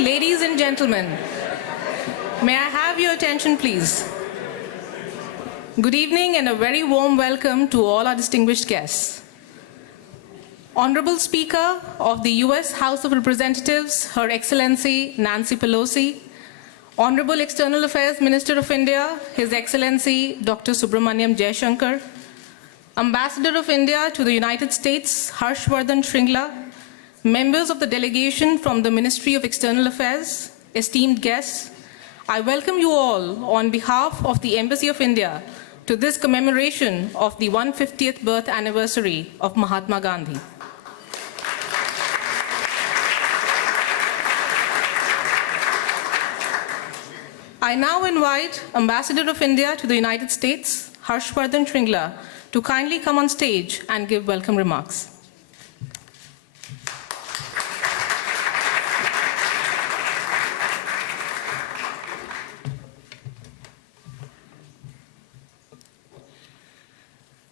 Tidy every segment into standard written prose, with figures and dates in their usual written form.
ladies and gentlemen. May I have your attention, please? Good evening and a very warm welcome to all our distinguished guests. Honorable Speaker of the US House of Representatives, Her Excellency Nancy Pelosi, Honorable External Affairs Minister of India, His Excellency Dr. Subramaniam Jaishankar, Ambassador of India to the United States, Harshvardhan Shringla, members of the delegation from the Ministry of External Affairs, esteemed guests, I welcome you all on behalf of the Embassy of India to this commemoration of the 150th birth anniversary of Mahatma Gandhi. I now invite Ambassador of India to the United States, Harshvardhan Shringla, to kindly come on stage and give welcome remarks.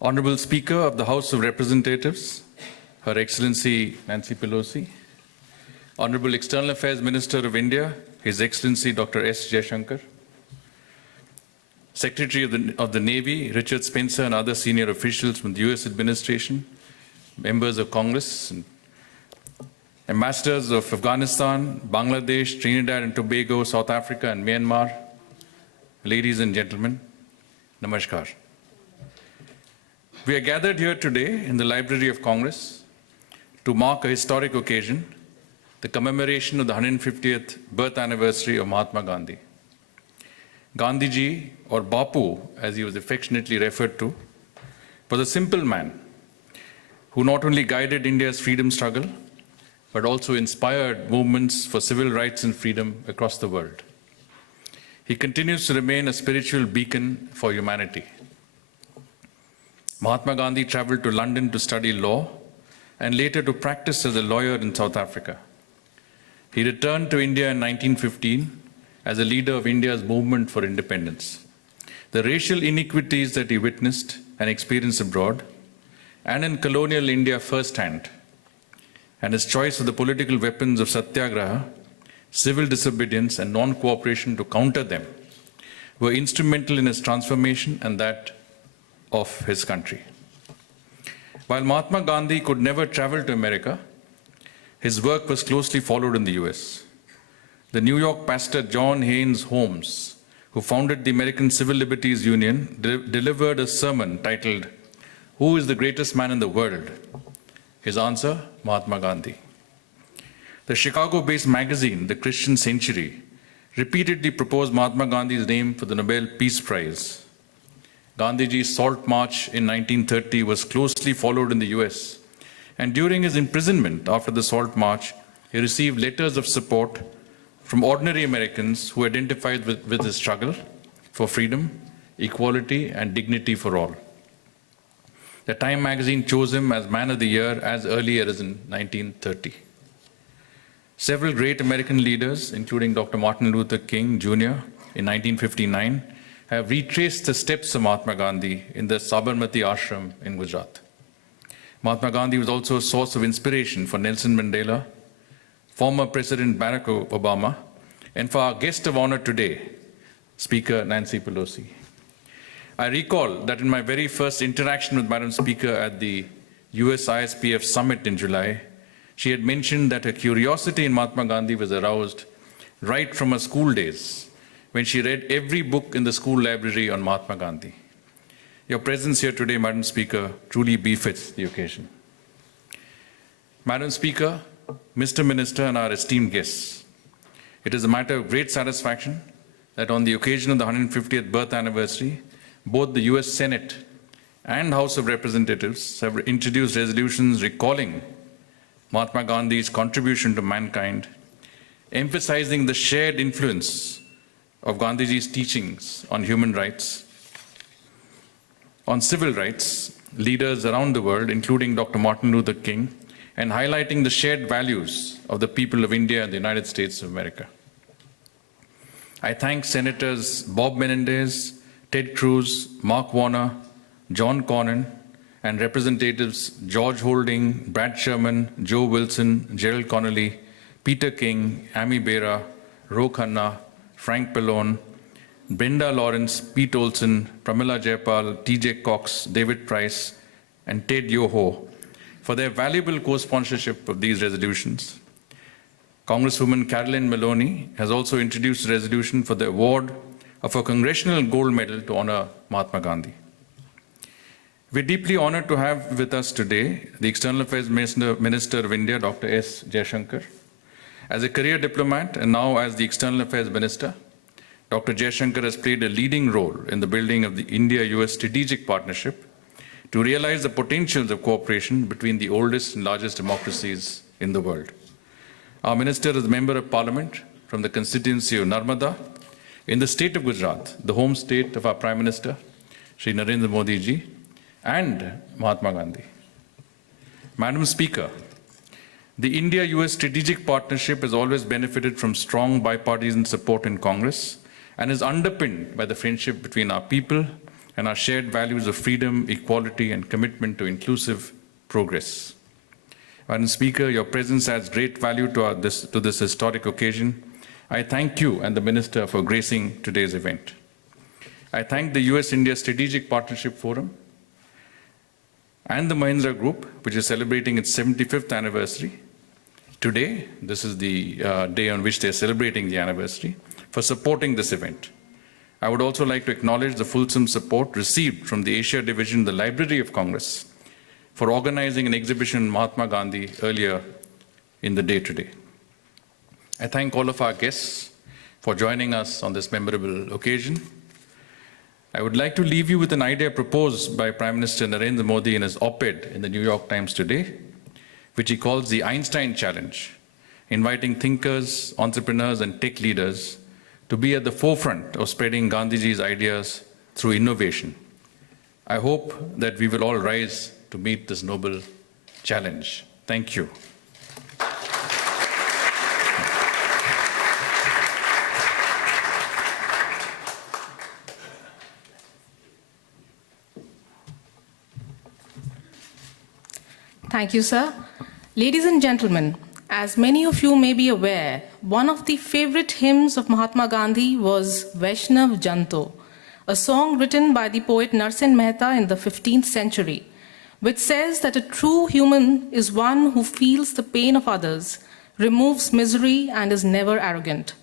Honorable Speaker of the House of Representatives, Her Excellency Nancy Pelosi, Honorable External Affairs Minister of India, His Excellency Dr. S. Jaishankar, Secretary of the Navy, Richard Spencer, and other senior officials from the US administration, members of Congress, and ambassadors of Afghanistan, Bangladesh, Trinidad and Tobago, South Africa, and Myanmar, ladies and gentlemen, namaskar. We are gathered here today in the Library of Congress to mark a historic occasion, the commemoration of the 150th birth anniversary of Mahatma Gandhi. Gandhiji, or Bapu, as he was affectionately referred to, was a simple man who not only guided India's freedom struggle, but also inspired movements for civil rights and freedom across the world. He continues to remain a spiritual beacon for humanity. Mahatma Gandhi traveled to London to study law and later to practice as a lawyer in South Africa. He returned to India in 1915 as a leader of India's movement for independence. The racial inequities that he witnessed and experienced abroad and in colonial India firsthand, and his choice of the political weapons of satyagraha, civil disobedience, and non-cooperation to counter them were instrumental in his transformation and that of his country. While Mahatma Gandhi could never travel to America, his work was closely followed in the US. The New York pastor John Haynes Holmes, who founded the American Civil Liberties Union, delivered a sermon titled, "Who is the greatest man in the world?" His answer, Mahatma Gandhi. The Chicago-based magazine, The Christian Century, repeatedly proposed Mahatma Gandhi's name for the Nobel Peace Prize. Gandhiji's Salt March in 1930 was closely followed in the US, and during his imprisonment after the Salt March, he received letters of support from ordinary Americans who identified with his struggle for freedom, equality, and dignity for all. The Time magazine chose him as Man of the Year as early as in 1930. Several great American leaders, including Dr. Martin Luther King Jr. in 1959, have retraced the steps of Mahatma Gandhi in the Sabarmati Ashram in Gujarat. Mahatma Gandhi was also a source of inspiration for Nelson Mandela, former President Barack Obama, and for our guest of honor today, Speaker Nancy Pelosi. I recall that in my very first interaction with Madam Speaker at the US ISPF summit in July, she had mentioned that her curiosity in Mahatma Gandhi was aroused right from her school days, when she read every book in the school library on Mahatma Gandhi. Your presence here today, Madam Speaker, truly befits the occasion. Madam Speaker, Mr. Minister, and our esteemed guests, it is a matter of great satisfaction that on the occasion of the 150th birth anniversary, both the US Senate and House of Representatives have introduced resolutions recalling Mahatma Gandhi's contribution to mankind, emphasizing the shared influence of Gandhiji's teachings on human rights, on civil rights, leaders around the world, including Dr. Martin Luther King, and highlighting the shared values of the people of India and the United States of America. I thank Senators Bob Menendez, Ted Cruz, Mark Warner, John Cornyn, and Representatives George Holding, Brad Sherman, Joe Wilson, Gerald Connolly, Peter King, Amy Bera, Ro Khanna, Frank Pallone, Brenda Lawrence, Pete Olson, Pramila Jayapal, T.J. Cox, David Price, and Ted Yoho for their valuable co-sponsorship of these resolutions. Congresswoman Carolyn Maloney has also introduced a resolution for the award of a Congressional Gold Medal to honor Mahatma Gandhi. We're deeply honored to have with us today the External Affairs Minister of India, Dr. S. Jaishankar. As a career diplomat and now as the External Affairs Minister, Dr. Jaishankar has played a leading role in the building of the India-US strategic partnership to realize the potentials of cooperation between the oldest and largest democracies in the world. Our minister is a member of parliament from the constituency of Narmada in the state of Gujarat, the home state of our Prime Minister, Shri Narendra Modi ji, and Mahatma Gandhi. Madam Speaker, the India-US strategic partnership has always benefited from strong bipartisan support in Congress and is underpinned by the friendship between our people and our shared values of freedom, equality, and commitment to inclusive progress. Madam Speaker, your presence adds great value to this historic occasion. I thank you and the Minister for gracing today's event. I thank the US-India Strategic Partnership Forum and the Mahindra Group, which is celebrating its 75th anniversary. Today, this is the day on which they are celebrating the anniversary, for supporting this event. I would also like to acknowledge the fulsome support received from the Asia Division of the Library of Congress for organizing an exhibition on Mahatma Gandhi earlier in the day today. I thank all of our guests for joining us on this memorable occasion. I would like to leave you with an idea proposed by Prime Minister Narendra Modi in his op-ed in the New York Times today, which he calls the Einstein Challenge, inviting thinkers, entrepreneurs, and tech leaders to be at the forefront of spreading Gandhiji's ideas through innovation. I hope that we will all rise to meet this noble challenge. Thank you. Thank you, sir. Ladies and gentlemen, as many of you may be aware, one of the favorite hymns of Mahatma Gandhi was Vaishnav Janto, a song written by the poet Narsen Mehta in the 15th century, which says that a true human is one who feels the pain of others, removes misery, and is never arrogant.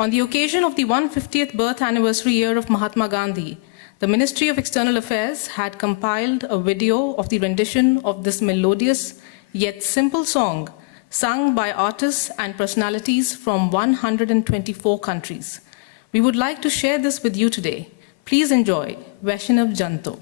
On the occasion of the 150th birth anniversary year of Mahatma Gandhi, the Ministry of External Affairs had compiled a video of the rendition of this melodious yet simple song sung by artists and personalities from 124 countries. We would like to share this with you today. Please enjoy Vaishnav Janto.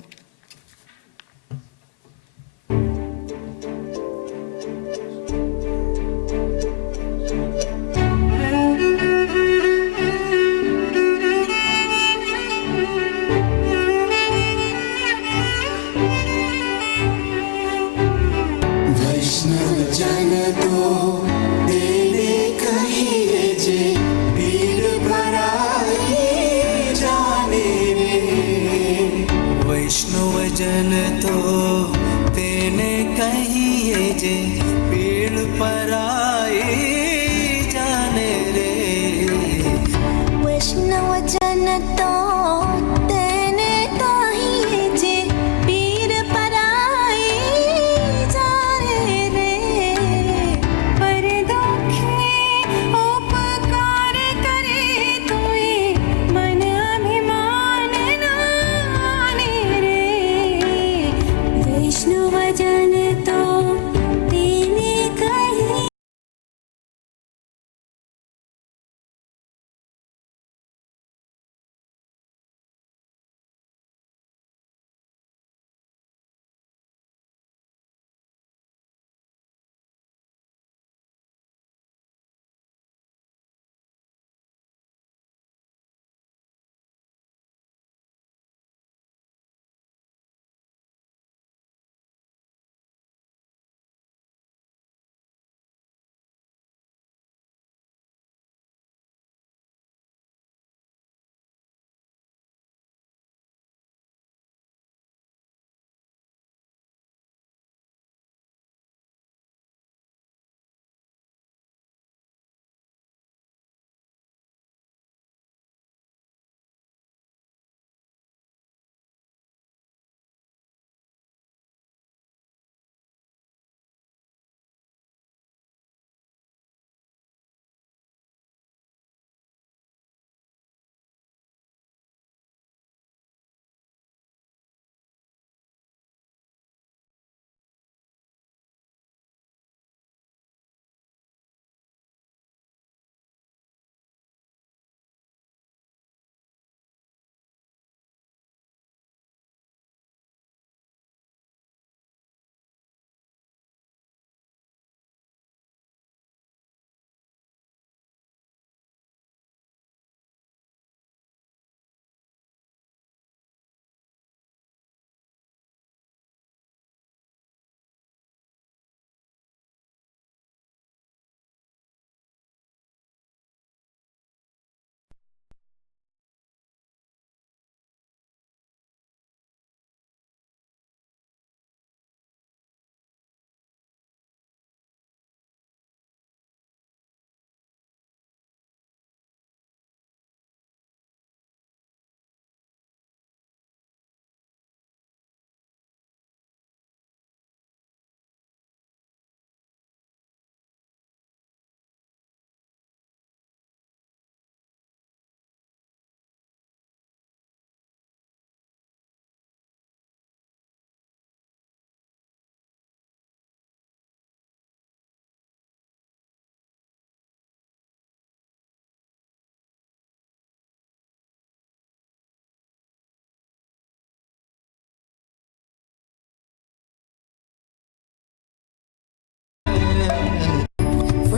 जन तो तेने कहिए जे पीड़ पर आए जाने रे वैष्णव जन तो तेने कहिए जे पीड़ पर आए जाने रे पर दुखे उपकार करे तोए मन अभिमान नाने वैष्णव जन तो तेने कही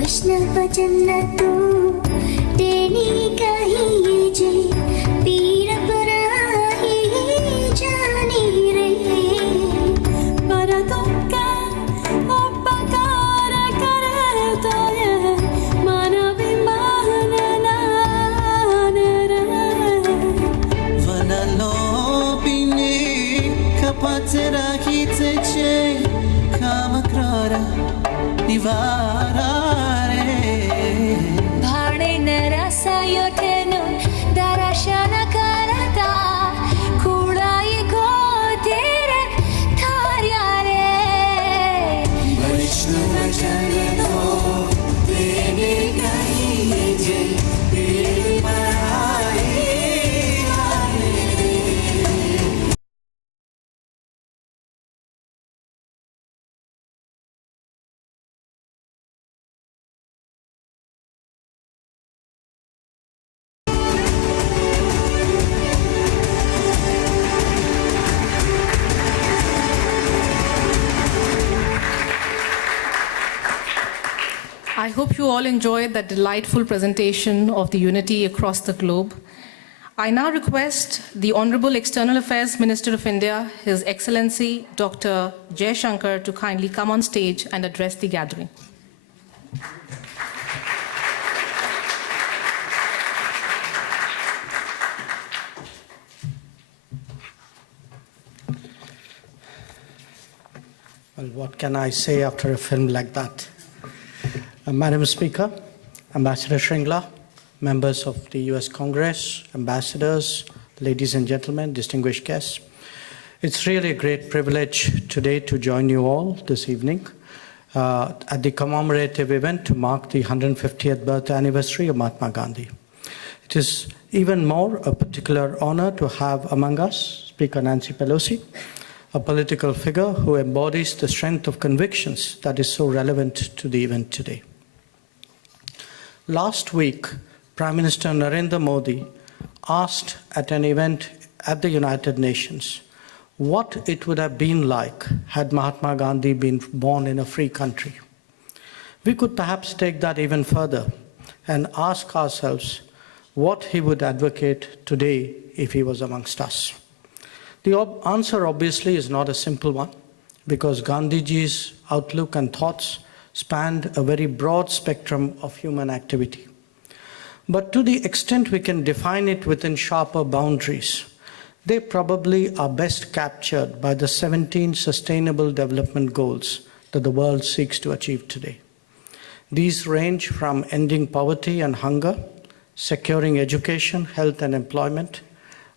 कृष्ण वचन तो तेने कहिए जे पीर पराई जाने रे पर तुमका उपकार करता है मानव माननान रे Vanalo bini kapatera hitse kamakrara nivarare भाणे नरसायो ठेनो दर्शन करता खुड़ाई को तेरे थार्या रे Vaishnu vachan to tene kahiye je pir paraye I hope you all enjoyed that delightful presentation of the unity across the globe. I now request the Honorable External Affairs Minister of India, His Excellency Dr. Jai Shankar, to kindly come on stage and address the gathering. Well, what can I say after a film like that? Madam Speaker, Ambassador Shringla, members of the US Congress, ambassadors, ladies and gentlemen, distinguished guests. It's really a great privilege today to join you all this evening at the commemorative event to mark the 150th birth anniversary of Mahatma Gandhi. It is even more a particular honor to have among us Speaker Nancy Pelosi, a political figure who embodies the strength of convictions that is so relevant to the event today. Last week, Prime Minister Narendra Modi asked at an event at the United Nations what it would have been like had Mahatma Gandhi been born in a free country. We could perhaps take that even further and ask ourselves what he would advocate today if he was amongst us. The answer obviously is not a simple one, because Gandhiji's outlook and thoughts spanned a very broad spectrum of human activity. But to the extent we can define it within sharper boundaries, they probably are best captured by the 17 Sustainable Development Goals that the world seeks to achieve today. These range from ending poverty and hunger, securing education, health and employment,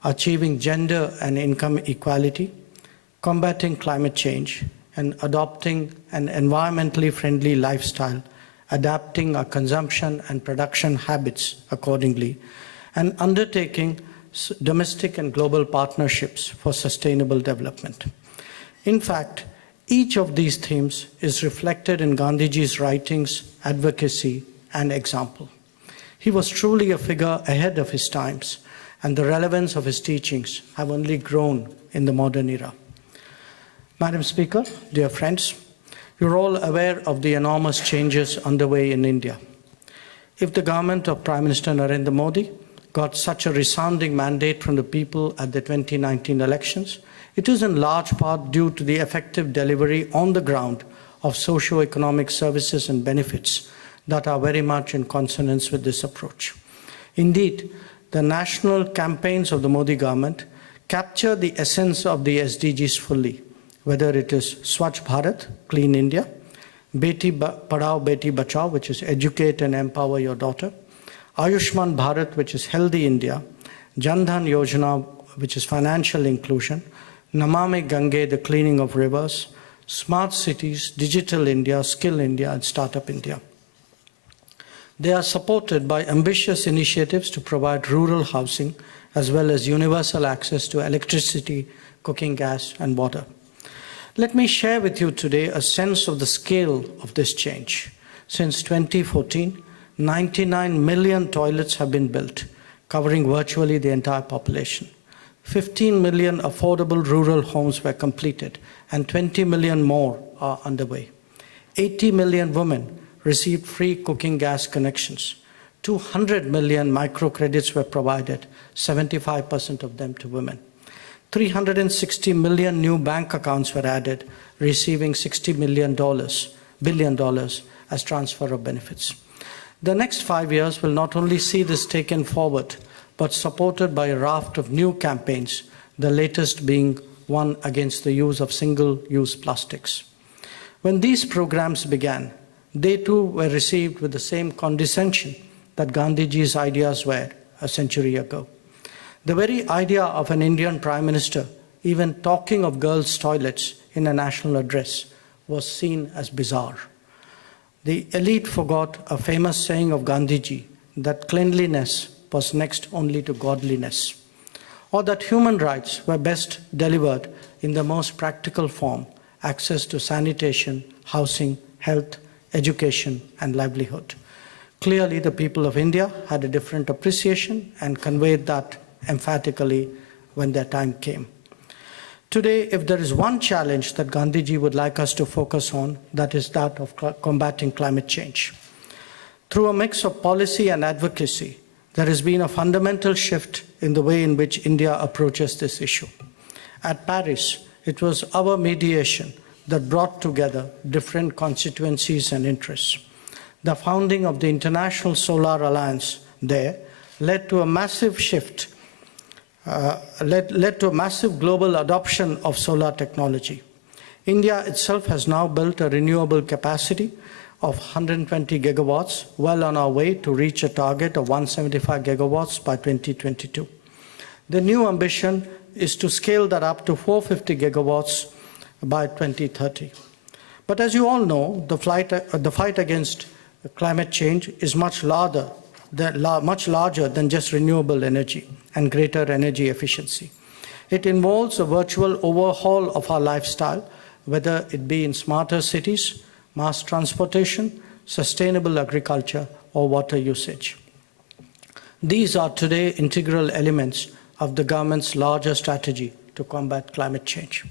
achieving gender and income equality, combating climate change, and adopting an environmentally friendly lifestyle, adapting our consumption and production habits accordingly, and undertaking domestic and global partnerships for sustainable development. In fact, each of these themes is reflected in Gandhiji's writings, advocacy, and example. He was truly a figure ahead of his times, and the relevance of his teachings have only grown in the modern era. Madam Speaker, dear friends, you're all aware of the enormous changes underway in India. If the government of Prime Minister Narendra Modi got such a resounding mandate from the people at the 2019 elections, it is in large part due to the effective delivery on the ground of socio-economic services and benefits that are very much in consonance with this approach. Indeed, the national campaigns of the Modi government capture the essence of the SDGs fully, whether it is Swachh Bharat, Clean India, Beti Padhao, Beti Bachao, which is educate and empower your daughter, Ayushman Bharat, which is healthy India, Jan Dhan Yojana, which is financial inclusion, Namami Gange, the cleaning of rivers, smart cities, digital India, skill India, and startup India. They are supported by ambitious initiatives to provide rural housing as well as universal access to electricity, cooking gas, and water. Let me share with you today a sense of the scale of this change. Since 2014, 99 million toilets have been built, covering virtually the entire population. 15 million affordable rural homes were completed, and 20 million more are underway. 80 million women received free cooking gas connections. 200 million microcredits were provided, 75% of them to women. 360 million new bank accounts were added, receiving $60 billion as transfer of benefits. The next 5 years will not only see this taken forward, but supported by a raft of new campaigns, the latest being one against the use of single-use plastics. When these programs began, they too were received with the same condescension that Gandhiji's ideas were a century ago. The very idea of an Indian Prime Minister even talking of girls' toilets in a national address was seen as bizarre. The elite forgot a famous saying of Gandhiji that cleanliness was next only to godliness, or that human rights were best delivered in the most practical form, access to sanitation, housing, health, education, and livelihood. Clearly, the people of India had a different appreciation and conveyed that emphatically when their time came. Today, if there is one challenge that Gandhiji would like us to focus on, that is that of combating climate change. Through a mix of policy and advocacy, there has been a fundamental shift in the way in which India approaches this issue. At Paris, it was our mediation that brought together different constituencies and interests. The founding of the International Solar Alliance there led to a massive shift, led to a massive global adoption of solar technology. India itself has now built a renewable capacity of 120 gigawatts, well on our way to reach a target of 175 gigawatts by 2022. The new ambition is to scale that up to 450 gigawatts by 2030. But as you all know, the fight against climate change is much larger than just renewable energy and greater energy efficiency. It involves a virtual overhaul of our lifestyle, whether it be in smarter cities, mass transportation, sustainable agriculture, or water usage. These are today integral elements of the government's larger strategy to combat climate change.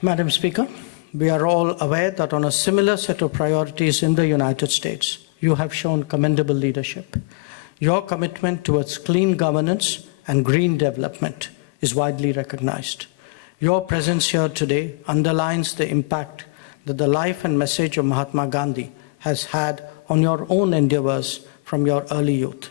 Madam Speaker, we are all aware that on a similar set of priorities in the United States, you have shown commendable leadership. Your commitment towards clean governance and green development is widely recognized. Your presence here today underlines the impact that the life and message of Mahatma Gandhi has had on your own endeavors from your early youth.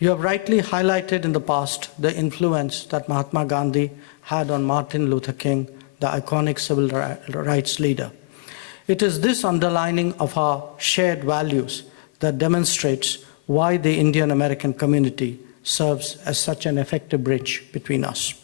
You have rightly highlighted in the past the influence that Mahatma Gandhi had on Martin Luther King, the iconic civil rights leader. It is this underlining of our shared values that demonstrates why the Indian-American community serves as such an effective bridge between us.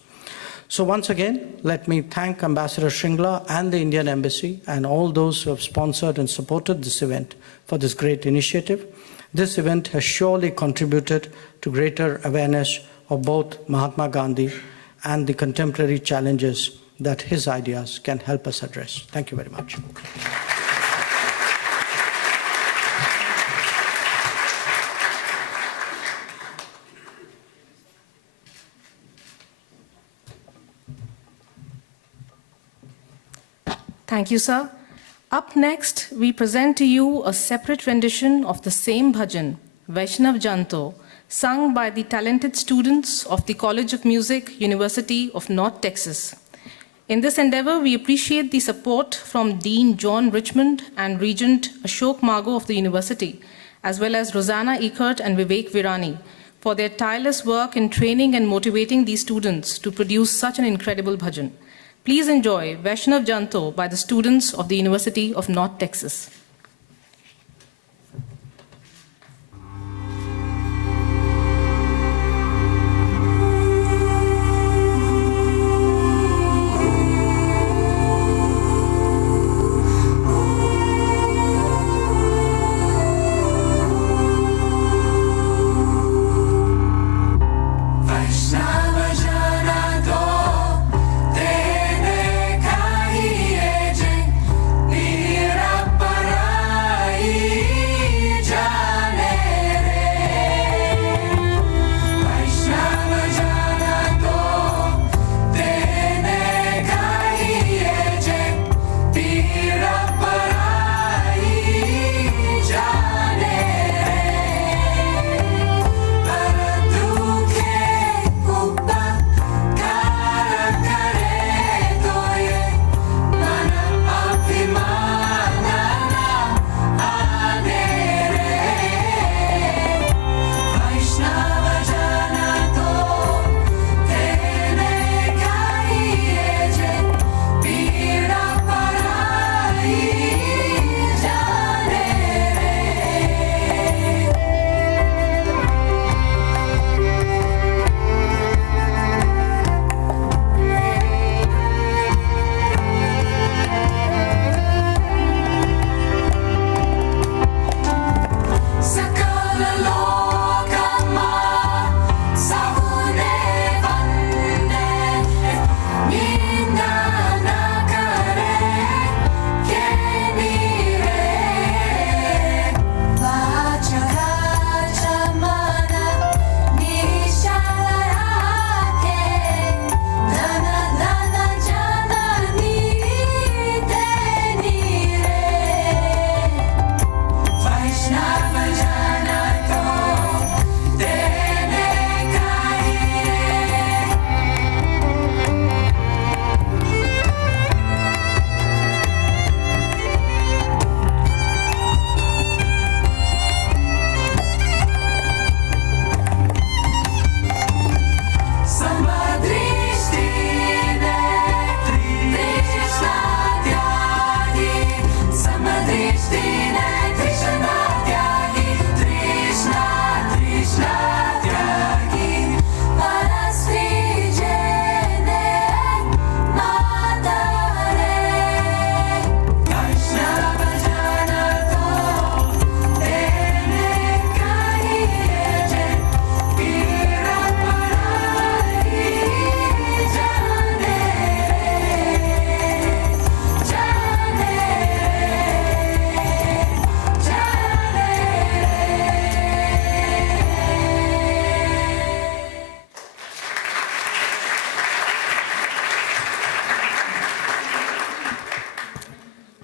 So once again, let me thank Ambassador Shringla and the Indian Embassy and all those who have sponsored and supported this event for this great initiative. This event has surely contributed to greater awareness of both Mahatma Gandhi and the contemporary challenges that his ideas can help us address. Thank you very much. Thank you, sir. Up next, we present to you a separate rendition of the same bhajan, Vaishnav Janto, sung by the talented students of the College of Music, University of North Texas. In this endeavor, we appreciate the support from Dean John Richmond and Regent Ashok Margo of the university, as well as Rosanna Eckert and Vivek Virani, for their tireless work in training and motivating these students to produce such an incredible bhajan. Please enjoy Vaishnav Janto by the students of the University of North Texas. Para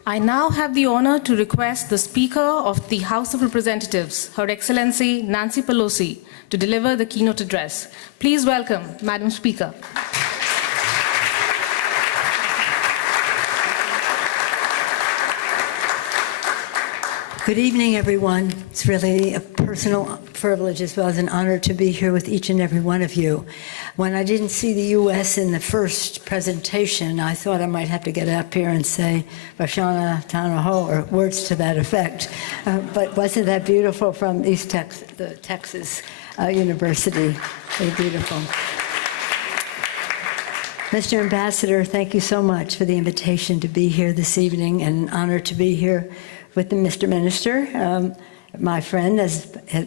I now have the honor to request the Speaker of the House of Representatives, Her Excellency Nancy Pelosi, to deliver the keynote address. Please welcome Madam Speaker. Good evening, everyone. It's really a personal privilege as well as an honor to be here with each and every one of you. When I didn't see the U.S. in the first presentation, I thought I might have to get up here and say Vashana Tanaho, or words to that effect. But wasn't that beautiful from East Texas, the Texas University? Very beautiful. Mr. Ambassador, thank you so much for the invitation to be here this evening, and an honor to be here with the Mr. Minister. My friend,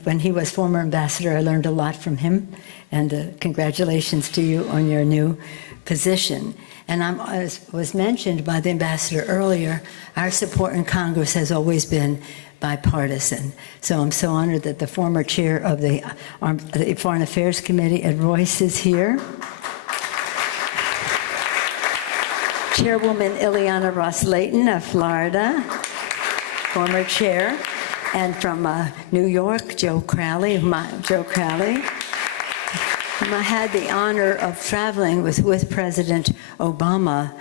when he was former ambassador, I learned a lot from him, and congratulations to you on your new position. And as was mentioned by the ambassador earlier, our support in Congress has always been bipartisan. So I'm so honored that the former chair of the Foreign Affairs Committee, Ed Royce, is here. Chairwoman Ileana Ross-Layton of Florida, former chair, and from New York, Joe Crowley, whom I had the honor of traveling with President Obama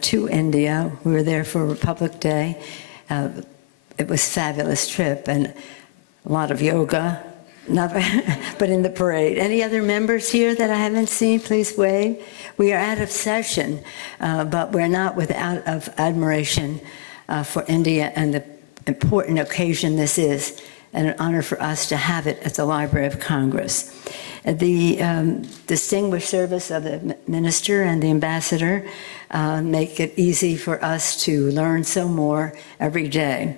to India. We were there for Republic Day. It was a fabulous trip, and a lot of yoga, but in the parade. Any other members here that I haven't seen? Please wave. We are out of session, but we're not without of admiration for India and the important occasion this is, and an honor for us to have it at the Library of Congress. The distinguished service of the minister and the ambassador make it easy for us to learn so more every day.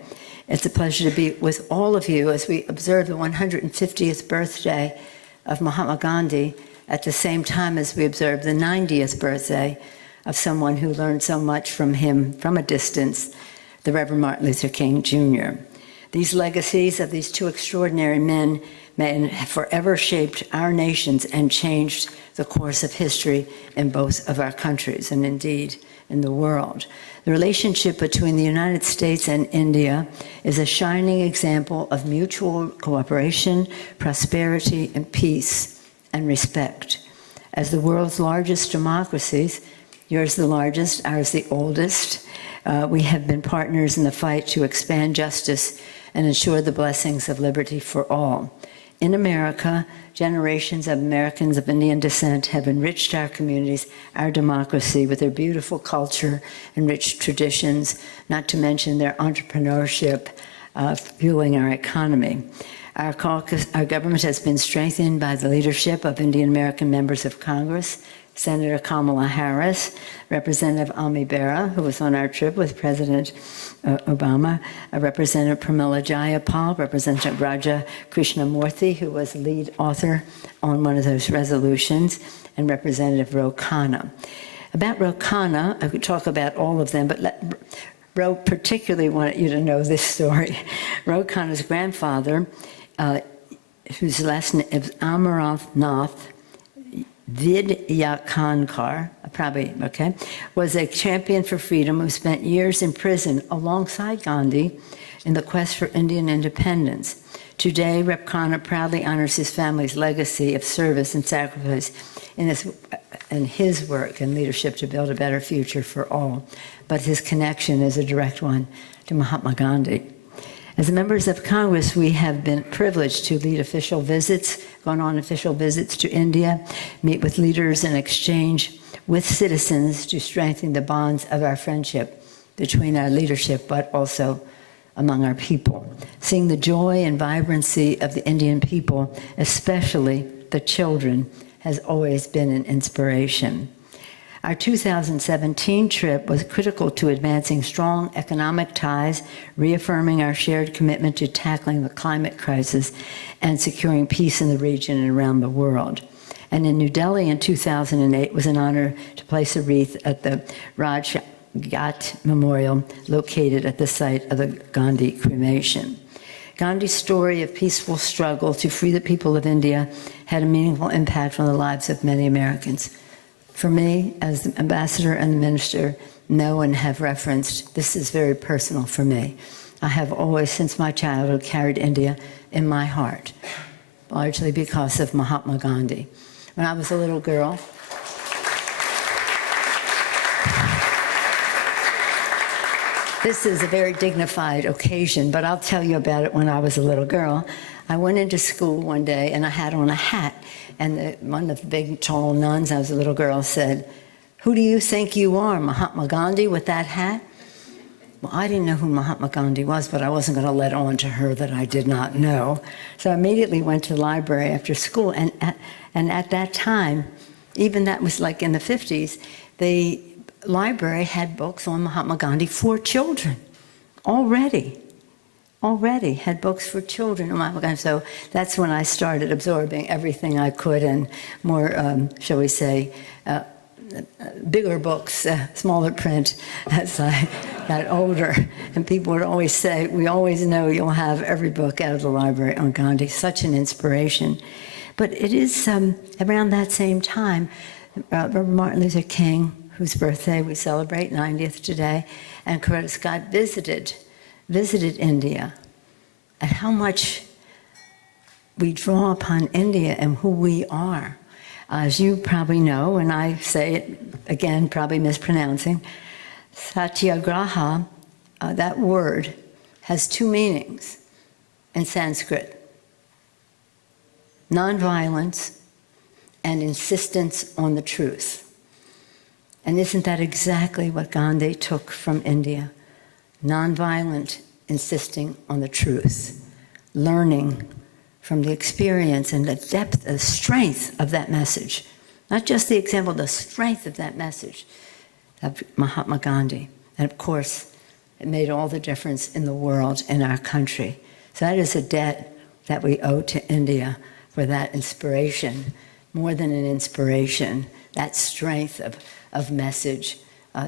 It's a pleasure to be with all of you as we observe the 150th birthday of Mahatma Gandhi at the same time as we observe the 90th birthday of someone who learned so much from him from a distance, the Reverend Martin Luther King, Jr. These legacies of these two extraordinary men have forever shaped our nations and changed the course of history in both of our countries, and indeed in the world. The relationship between the United States and India is a shining example of mutual cooperation, prosperity, and peace, and respect. As the world's largest democracies, yours the largest, ours the oldest, we have been partners in the fight to expand justice and ensure the blessings of liberty for all. In America, generations of Americans of Indian descent have enriched our communities, our democracy, with their beautiful culture and rich traditions, not to mention their entrepreneurship, fueling our economy. Our government has been strengthened by the leadership of Indian American members of Congress, Senator Kamala Harris, Representative Ami Bera, who was on our trip with President Obama, Representative Pramila Jayapal, Representative Raja Krishnamurthy, who was lead author on one of those resolutions, and Representative Ro Khanna. About Ro Khanna, I could talk about all of them, but Ro particularly wanted you to know this story. Ro Khanna's grandfather, whose last name is Amarath Nath Vidyakankar, was a champion for freedom who spent years in prison alongside Gandhi in the quest for Indian independence. Today, Rep. Khanna proudly honors his family's legacy of service and sacrifice in his work and leadership to build a better future for all. But his connection is a direct one to Mahatma Gandhi. As members of Congress, we have been privileged to lead official visits, gone on official visits to India, meet with leaders, and exchange with citizens to strengthen the bonds of our friendship between our leadership, but also among our people. Seeing the joy and vibrancy of the Indian people, especially the children, has always been an inspiration. Our 2017 trip was critical to advancing strong economic ties, reaffirming our shared commitment to tackling the climate crisis and securing peace in the region and around the world. And in New Delhi in 2008, it was an honor to place a wreath at the Rajghat Memorial located at the site of the Gandhi cremation. Gandhi's story of peaceful struggle to free the people of India had a meaningful impact on the lives of many Americans. For me, as the ambassador and the minister know and have referenced, this is very personal for me. I have always, since my childhood, carried India in my heart, largely because of Mahatma Gandhi. When I was a little girl, this is a very dignified occasion, but I'll tell you about it when I was a little girl. I went into school one day and I had on a hat, and one of the big tall nuns, I was a little girl, said, "Who do you think you are, Mahatma Gandhi, with that hat?" Well, I didn't know who Mahatma Gandhi was, but I wasn't going to let on to her that I did not know. So I immediately went to the library after school, and at that time, even that was like in the 50s, the library had books on Mahatma Gandhi for children already had books for children on Mahatma Gandhi. So that's when I started absorbing everything I could, and more, shall we say, bigger books, smaller print as I got older. And people would always say, "We always know you'll have every book out of the library on Gandhi." Such an inspiration. But it is around that same time, Martin Luther King, whose birthday we celebrate, 90th today, and Coretta Scott visited India, and how much we draw upon India and who we are. As you probably know, and I say it again, probably mispronouncing, satyagraha, that word has two meanings in Sanskrit: nonviolence and insistence on the truth. And isn't that exactly what Gandhi took from India? Nonviolent, insisting on the truth, learning from the experience and the depth, the strength of that message. Not just the example, the strength of that message of Mahatma Gandhi. And of course, it made all the difference in the world, in our country. So that is a debt that we owe to India for that inspiration, more than an inspiration, that strength of message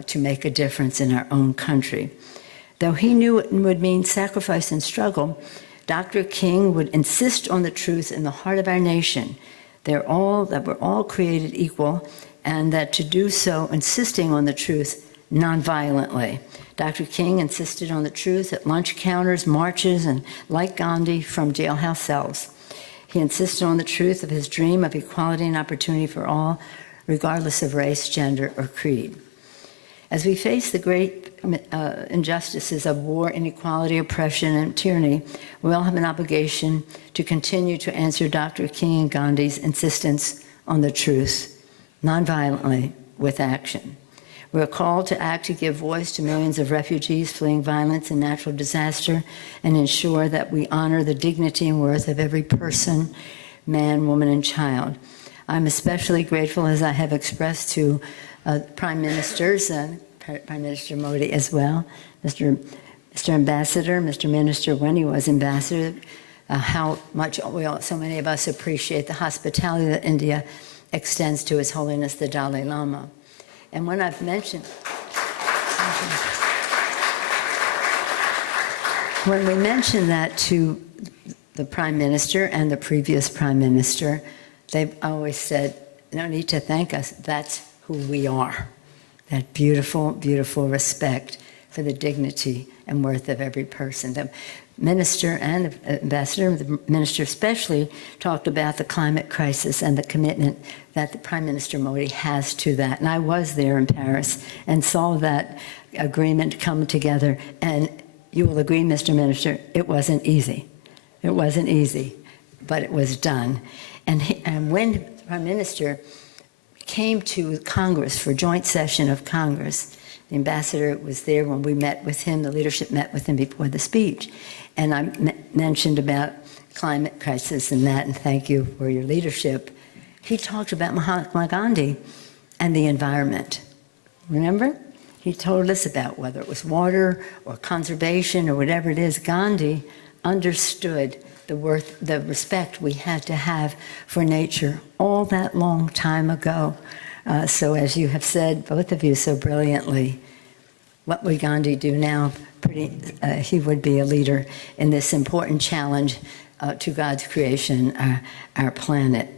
to make a difference in our own country. Though he knew it would mean sacrifice and struggle, Dr. King would insist on the truth in the heart of our nation, that we're all created equal, and that to do so, insisting on the truth nonviolently. Dr. King insisted on the truth at lunch counters, marches, and like Gandhi, from jailhouse cells. He insisted on the truth of his dream of equality and opportunity for all, regardless of race, gender, or creed. As we face the great injustices of war, inequality, oppression, and tyranny, we all have an obligation to continue to answer Dr. King and Gandhi's insistence on the truth, nonviolently, with action. We are called to act to give voice to millions of refugees fleeing violence and natural disaster, and ensure that we honor the dignity and worth of every person, man, woman, and child. I'm especially grateful, as I have expressed to Prime Ministers, Prime Minister Modi as well, Mr. Ambassador, Mr. Minister when he was Ambassador, how much so many of us appreciate the hospitality that India extends to His Holiness the Dalai Lama. And when I've mentioned, when we mention that to the Prime Minister and the previous Prime Minister, they've always said, "No need to thank us, that's who we are." That beautiful, beautiful respect for the dignity and worth of every person. The minister and the ambassador, the minister especially, talked about the climate crisis and the commitment that the Prime Minister Modi has to that. And I was there in Paris and saw that agreement come together. And you will agree, Mr. Minister, it wasn't easy. It wasn't easy, but it was done. And when the Prime Minister came to Congress for joint session of Congress, the ambassador was there when we met with him, the leadership met with him before the speech. And I mentioned about climate crisis and that, and thank you for your leadership. He talked about Mahatma Gandhi and the environment. Remember? He told us about whether it was water or conservation or whatever it is, Gandhi understood the respect we had to have for nature all that long time ago. So as you have said, both of you so brilliantly, what would Gandhi do now? He would be a leader in this important challenge to God's creation, our planet.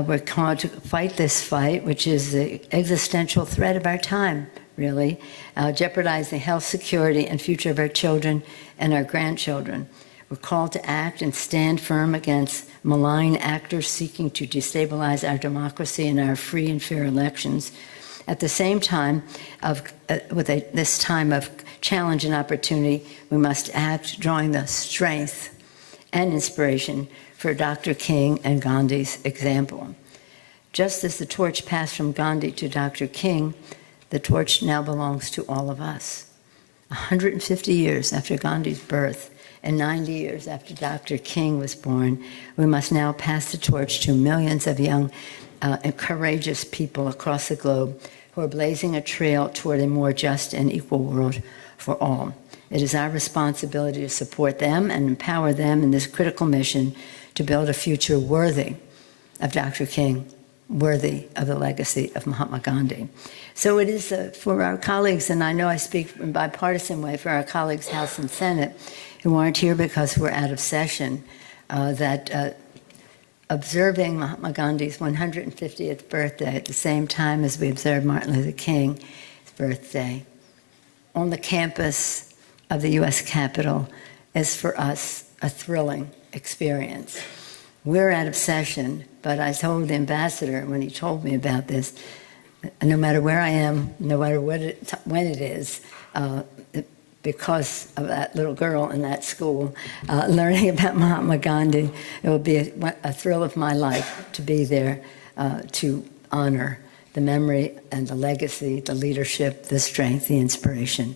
We're called to fight this fight, which is the existential threat of our time, really, jeopardizing health, security, and future of our children and our grandchildren. We're called to act and stand firm against malign actors seeking to destabilize our democracy and our free and fair elections. At the same time, this time of challenge and opportunity, we must act drawing the strength and inspiration for Dr. King and Gandhi's example. Just as the torch passed from Gandhi to Dr. King, the torch now belongs to all of us. 150 years after Gandhi's birth and 90 years after Dr. King was born, we must now pass the torch to millions of young and courageous people across the globe who are blazing a trail toward a more just and equal world for all. It is our responsibility to support them and empower them in this critical mission to build a future worthy of Dr. King, worthy of the legacy of Mahatma Gandhi. So it is for our colleagues, and I know I speak in bipartisan way for our colleagues, House and Senate, who aren't here because we're out of session, that observing Mahatma Gandhi's 150th birthday at the same time as we observe Martin Luther King's birthday on the campus of the U.S. Capitol is for us a thrilling experience. We're out of session, but I told the ambassador when he told me about this, no matter where I am, no matter when it is, because of that little girl in that school, learning about Mahatma Gandhi, it will be a thrill of my life to be there to honor the memory and the legacy, the leadership, the strength, the inspiration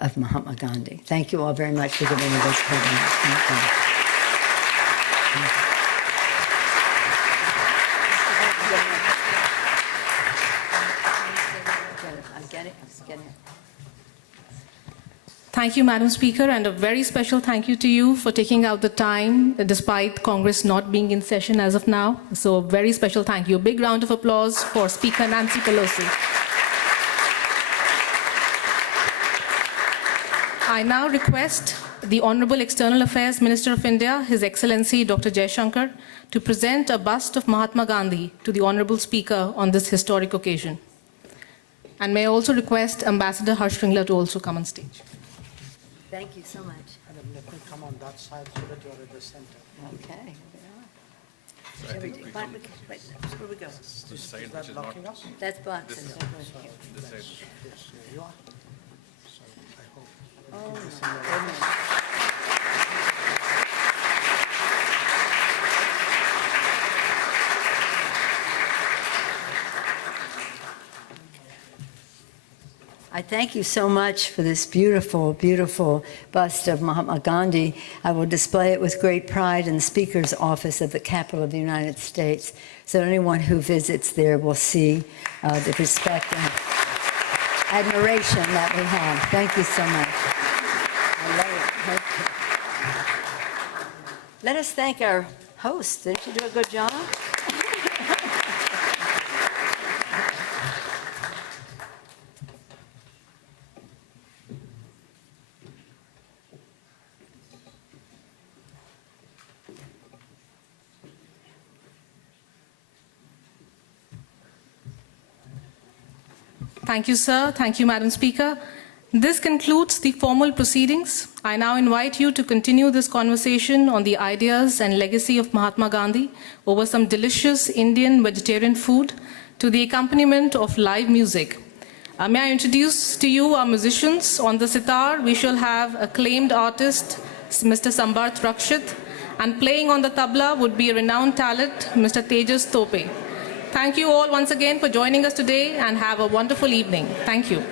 of Mahatma Gandhi. Thank you all very much for giving me this program. Thank you. Thank you, Madam Speaker, and a very special thank you to you for taking out the time, despite Congress not being in session as of now. So a very special thank you. A big round of applause for Speaker Nancy Pelosi. I now request the Honorable External Affairs Minister of India, His Excellency Dr. Jaishankar, to present a bust of Mahatma Gandhi to the Honorable Speaker on this historic occasion. And may I also request Ambassador Harsh Shringla to also come on stage. Thank you so much. Madam, let me come on that side so that you're at the center. Okay. Where we go? Is that blocking us? That's blocked. This side. Yes, here you are. So I hope. Oh, Keep this my in your goodness. I thank you so much for this beautiful, beautiful bust of Mahatma Gandhi. I will display it with great pride in the Speaker's office of the Capitol of the United States, so anyone who visits there will see the respect and admiration that we have. Thank you so much. I love it. Thank you. Let us thank our host. Didn't you do a good job? Thank you, sir. Thank you, Madam Speaker. This concludes the formal proceedings. I now invite you to continue this conversation on the ideas and legacy of Mahatma Gandhi over some delicious Indian vegetarian food to the accompaniment of live music. May I introduce to you our musicians. On the sitar, we shall have acclaimed artist, Mr. Sambarth Rakshit, and playing on the tabla would be a renowned talent, Mr. Tejas Tope. Thank you all once again for joining us today, and have a wonderful evening. Thank you.